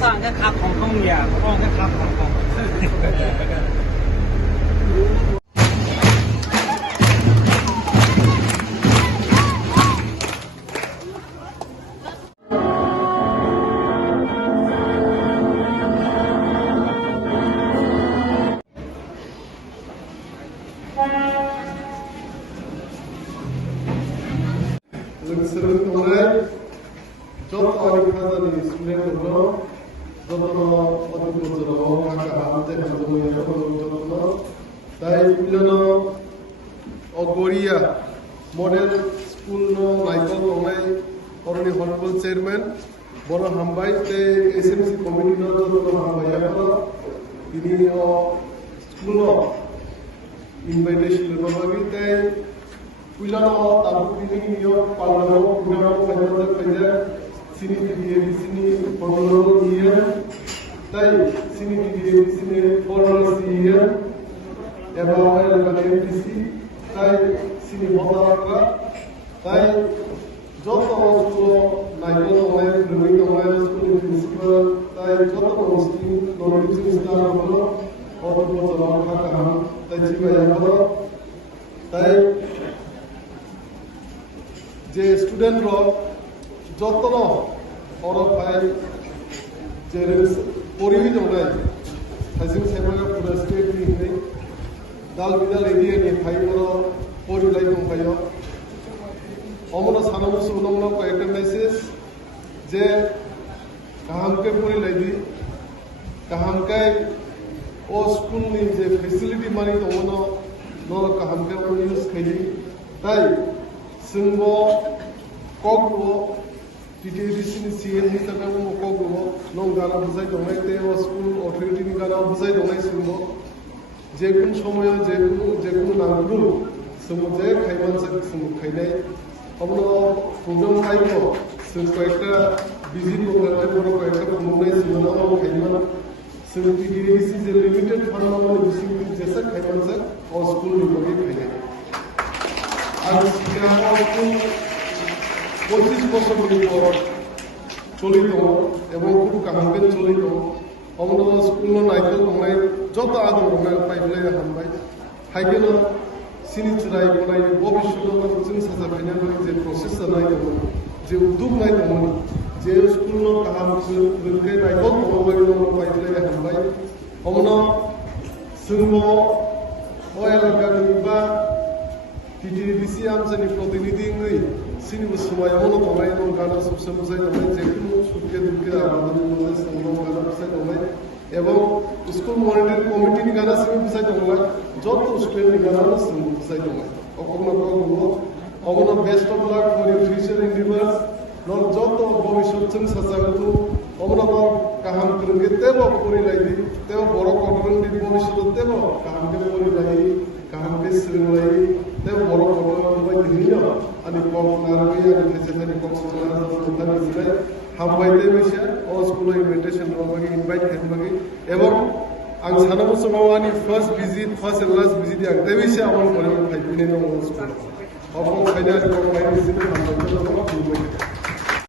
สร้างแค่คับของต้องเนี่ยต้องแค่คับของModel School no Michael Tongai Orani Honorable Chairman Boro Hambai te SMC Committee no Joto Hambai Yakala Ini School no Invitation no Bagi te Kuilano Tabu Ini Yo Palano Kuilano Fajar Fajar Sini Dia di sini Polo Dia Tai Sini Dia di sini Polo Dia Ebawa Elkan MTC Tai Sini Botara Tai Joto School Naiko Tongai Lumi Tongai School Principal Tai Joto School Non-Teaching Staff Bolo Oto Botara Kaham Tai Jiba Yakolo Tai Je Student Ro Joto No Oro Pai Je Poriwi Tongai Hazim Semaga Pura State Ni Dal Bidal Area Ni Pai Oro Pori Lai Tongayo Omono Sanamu Sunomno ko attendance je kaham ke pori lai di kaham kai o school ni je facility mani tomono no kaham ke pori use khai tai singbo kogbo TTDC ni CN ni tabe mo kogbo no gara buzai tongai te o school authority ni gara buzai tongai singbo je kun somoyo je kun nangru Semua kaiman semua kainai, apabila program kaino, semua kerja busy program itu kerja pemuda semua orang kaiman, semua TDDC je limited fund orang busy jasa kaiman se, और school ni bagi kainai. Agar kita aku 25 bagi orang, coli tu, ebo aku kahangkan coli tu, apabila school ni naik tu orang, jauh ada orang pipeline hambai, haikena Sini cerai mulai bobishudo no jeng saja financial je proses nai dong je udug nai dong je school no kaham ke nai got no bai no pai le hambai omno sungmo oil garden ba TTDC amsani protinidhi ngai sini musumai mono tongai no gana subse musai no je kuno sutke dukke amader moddhe sangmo gana musai tongai এবং school monitoring committee নি গানা সিমি বুঝাই দংলা যত student নি গানা সিমি বুঝাই দংলা অকমনা কগো অমনা best of luck for your future endeavours নর যত ভবিষ্যৎ চং সাজাগতু অমনা বর কাহাম করঙ্গে তেব পরি লাইদি তেব বড় কটন দি ভবিষ্যৎ তেব কাহাম কে পরি লাই কাহাম কে সিং লাই তেব বড় কটন বাই দিনিয়া ani কম নারবি ani ফেসেনি কম সোনা সোনা জিলাই হামবাইতে বেশা ও স্কুল ইনভিটেশন রবাগি ইনভাইট খাইবাগি এবং আং সানামু সমাওয়ানি first visit first and last visit আং দেবেশা আমল করে খাইবিনে ন school Of course, I just go by the city and the